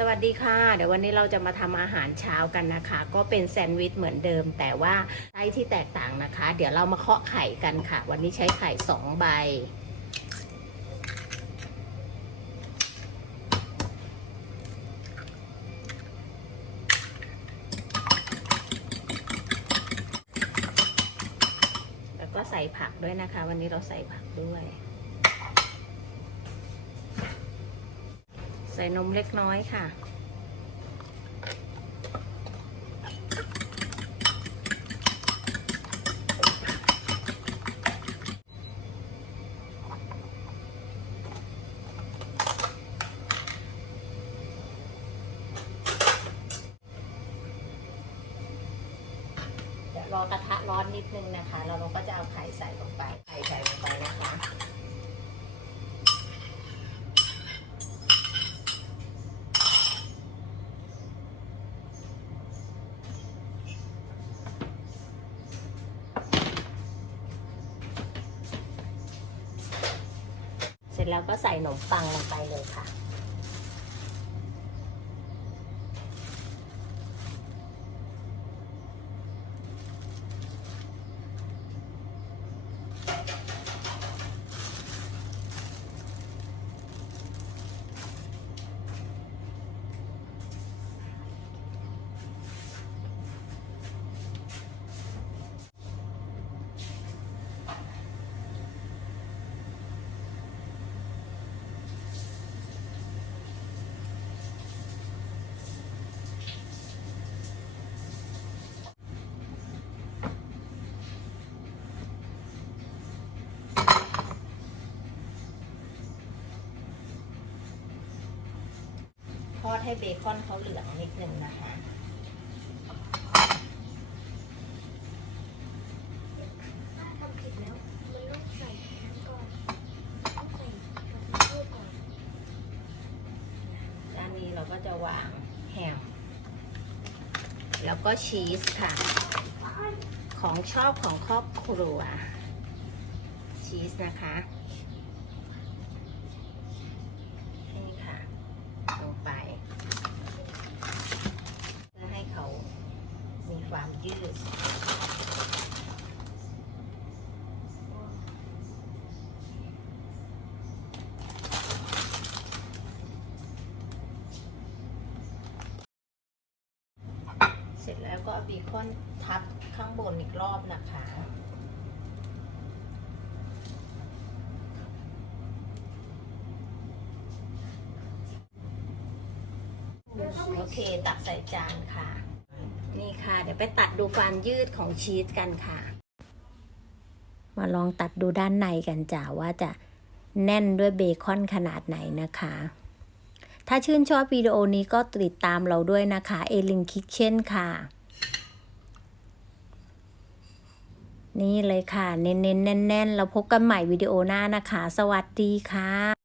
สวัสดีค่ะ เดี๋ยววันนี้เราจะมาทำอาหารเช้ากันนะคะ ก็เป็นแซนด์วิชเหมือนเดิม แต่ว่าไส้ที่แตกต่างนะคะ เดี๋ยวเรามาเคาะไข่กันค่ะ วันนี้ใช้ไข่สองใบ แล้วก็ใส่ผักด้วยนะคะ วันนี้เราใส่ผักด้วย ใส่นมเล็กน้อยค่ะเดี๋ยวรอกระทะร้อนนิดนึงนะคะ แล้วเราก็จะเอาไข่ใส่ลงไป ไข่ใส่ลงไปนะคะ เสร็จแล้วก็ใส่ขนมปังลงไปเลยค่ะ อดให้เบคอนเขาเหลืองนิดนึงนะคะด้านนี้เราก็จะวางแฮมแล้วก็ชีสค่ะ ของชอบของครอบครัวชีสนะคะ นี่ค่ะ ลงไป เพื่อให้เขามีความยืด เสร็จแล้วก็เอาเบีคอนทับข้างบนอีกรอบนะคะโอเคตักใส่จานค่ะ นี่ค่ะ เดี๋ยวไปตัดดูความยืดของชีสกันค่ะ มาลองตัดดูด้านในกันจ้าว่าจะแน่นด้วยเบคอนขนาดไหนนะคะ ถ้าชื่นชอบวิดีโอนี้ก็ติดตามเราด้วยนะคะเอลินคิทเช่นค่ะ นี่เลยค่ะ เน้นๆแน่นๆ เราพบกันใหม่วิดีโอหน้านะคะ สวัสดีค่ะ